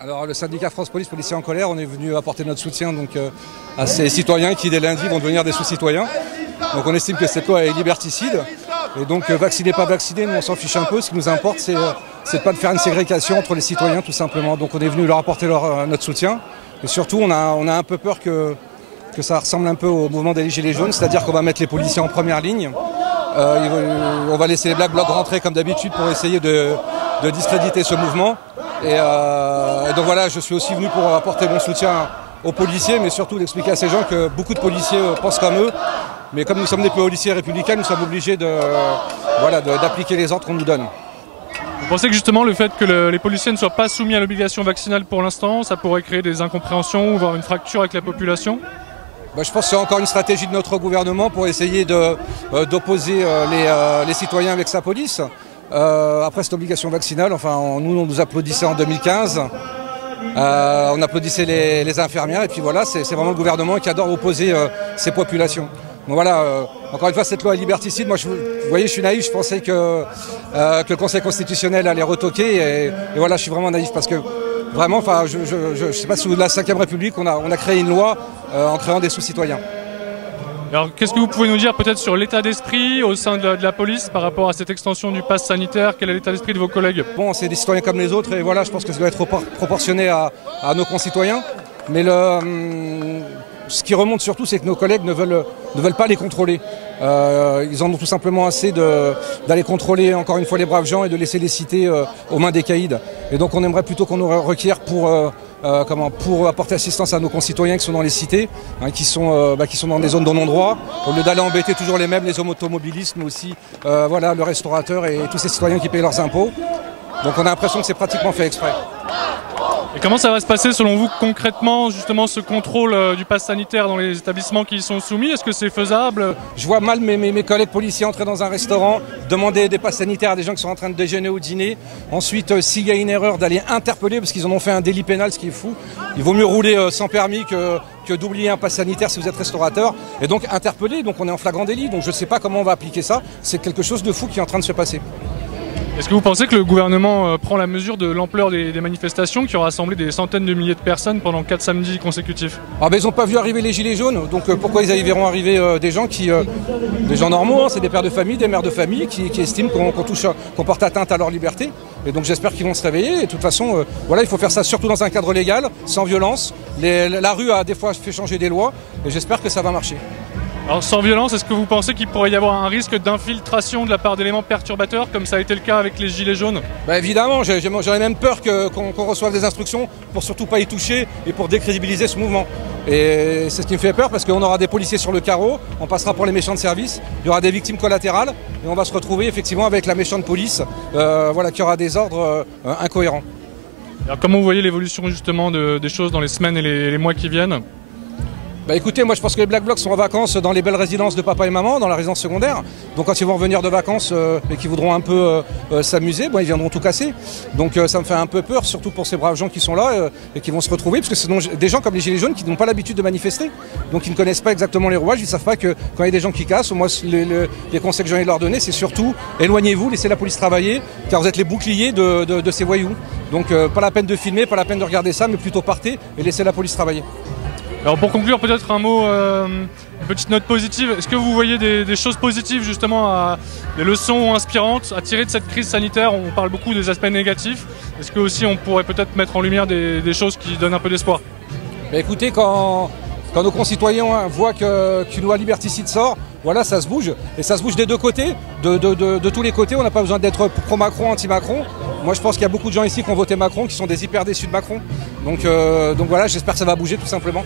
Alors le syndicat France Police Policiers en colère, on est venu apporter notre soutien à ces citoyens qui dès lundi vont devenir des sous-citoyens. Donc on estime que cette loi est liberticide. Et donc vacciné, pas vacciné, nous on s'en fiche un peu. Ce qui nous importe, c'est de pas de faire une ségrégation entre les citoyens tout simplement. Donc on est venu leur apporter notre soutien. Et surtout on a un peu peur que ça ressemble un peu au mouvement des Gilets jaunes, c'est-à-dire qu'on va mettre les policiers en première ligne. On va laisser les Black Blocs rentrer comme d'habitude pour essayer de discréditer ce mouvement. Et donc voilà, je suis aussi venu pour apporter mon soutien aux policiers, mais surtout d'expliquer à ces gens que beaucoup de policiers pensent comme eux. Mais comme nous sommes des policiers républicains, nous sommes obligés d'appliquer les ordres qu'on nous donne. Vous pensez que justement le fait que les policiers ne soient pas soumis à l'obligation vaccinale pour l'instant, ça pourrait créer des incompréhensions ou voire une fracture avec la population ? Je pense que c'est encore une stratégie de notre gouvernement pour essayer d'opposer les citoyens avec sa police. Après cette obligation vaccinale, on nous applaudissait en 2015, on applaudissait les infirmières et puis voilà, c'est vraiment le gouvernement qui adore opposer ces populations. Donc voilà, encore une fois, cette loi est liberticide. Moi, vous voyez, je suis naïf, je pensais que le Conseil constitutionnel allait retoquer et voilà, je suis vraiment naïf parce que vraiment, je ne sais pas, sous la Ve République, on a créé une loi en créant des sous-citoyens. Alors, qu'est-ce que vous pouvez nous dire peut-être sur l'état d'esprit au sein de la police par rapport à cette extension du pass sanitaire? Quel est l'état d'esprit de vos collègues? Bon, c'est des citoyens comme les autres et voilà, je pense que ça doit être proportionné à nos concitoyens. Mais ce qui remonte surtout, c'est que nos collègues ne veulent pas les contrôler. Ils en ont tout simplement assez d'aller contrôler encore une fois les braves gens et de laisser les cités aux mains des caïds. Et donc on aimerait plutôt qu'on nous requiert pour apporter assistance à nos concitoyens qui sont dans les cités, qui sont dans des zones de non-droit, au lieu d'aller embêter toujours les mêmes, les automobilistes, mais aussi le restaurateur et tous ces citoyens qui payent leurs impôts. Donc on a l'impression que c'est pratiquement fait exprès. Et comment ça va se passer selon vous concrètement justement ce contrôle du pass sanitaire dans les établissements qui y sont soumis? Est-ce que c'est faisable? Je vois mal mes collègues policiers entrer dans un restaurant, demander des passes sanitaires à des gens qui sont en train de déjeuner ou dîner. Ensuite, s'il y a une erreur, d'aller interpeller parce qu'ils en ont fait un délit pénal, ce qui est fou. Il vaut mieux rouler sans permis que d'oublier un pass sanitaire si vous êtes restaurateur. Et donc interpeller, donc on est en flagrant délit. Donc je ne sais pas comment on va appliquer ça. C'est quelque chose de fou qui est en train de se passer. Est-ce que vous pensez que le gouvernement prend la mesure de l'ampleur des manifestations qui ont rassemblé des centaines de milliers de personnes pendant 4 samedis consécutifs? Ils n'ont pas vu arriver les gilets jaunes, donc pourquoi ils verront arriver des gens des gens normaux, c'est des pères de famille, des mères de famille qui estiment qu'on porte atteinte à leur liberté. Et donc j'espère qu'ils vont se réveiller. Et de toute façon, il faut faire ça surtout dans un cadre légal, sans violence. La rue a des fois fait changer des lois et j'espère que ça va marcher. Alors sans violence, est-ce que vous pensez qu'il pourrait y avoir un risque d'infiltration de la part d'éléments perturbateurs comme ça a été le cas avec les gilets jaunes? Évidemment, j'aurais même peur qu'on reçoive des instructions pour surtout pas y toucher et pour décrédibiliser ce mouvement. Et c'est ce qui me fait peur parce qu'on aura des policiers sur le carreau, on passera pour les méchants de service, il y aura des victimes collatérales et on va se retrouver effectivement avec la méchante police qui aura des ordres incohérents. Alors comment vous voyez l'évolution justement des choses dans les semaines et les mois qui viennent? Écoutez, moi je pense que les Black Blocs sont en vacances dans les belles résidences de papa et maman, dans la résidence secondaire. Donc quand ils vont revenir de vacances et qu'ils voudront un peu s'amuser, ils viendront tout casser. Donc ça me fait un peu peur, surtout pour ces braves gens qui sont là et qui vont se retrouver, parce que ce sont des gens comme les Gilets jaunes qui n'ont pas l'habitude de manifester. Donc ils ne connaissent pas exactement les rouages, ils ne savent pas que quand il y a des gens qui cassent, moi les conseils que j'ai envie de leur donner, c'est surtout éloignez-vous, laissez la police travailler, car vous êtes les boucliers de ces voyous. Donc pas la peine de filmer, pas la peine de regarder ça, mais plutôt partez et laissez la police travailler. Alors pour conclure, peut-être un mot, une petite note positive. Est-ce que vous voyez des choses positives justement, des leçons inspirantes à tirer de cette crise sanitaire? On parle beaucoup des aspects négatifs. Est-ce que aussi on pourrait peut-être mettre en lumière des choses qui donnent un peu d'espoir? Écoutez, quand nos concitoyens voient qu'une loi liberticide sort, voilà, ça se bouge. Et ça se bouge des deux côtés, de tous les côtés. On n'a pas besoin d'être pro-Macron, anti-Macron. Moi, je pense qu'il y a beaucoup de gens ici qui ont voté Macron, qui sont des hyper déçus de Macron. Donc voilà, j'espère que ça va bouger tout simplement.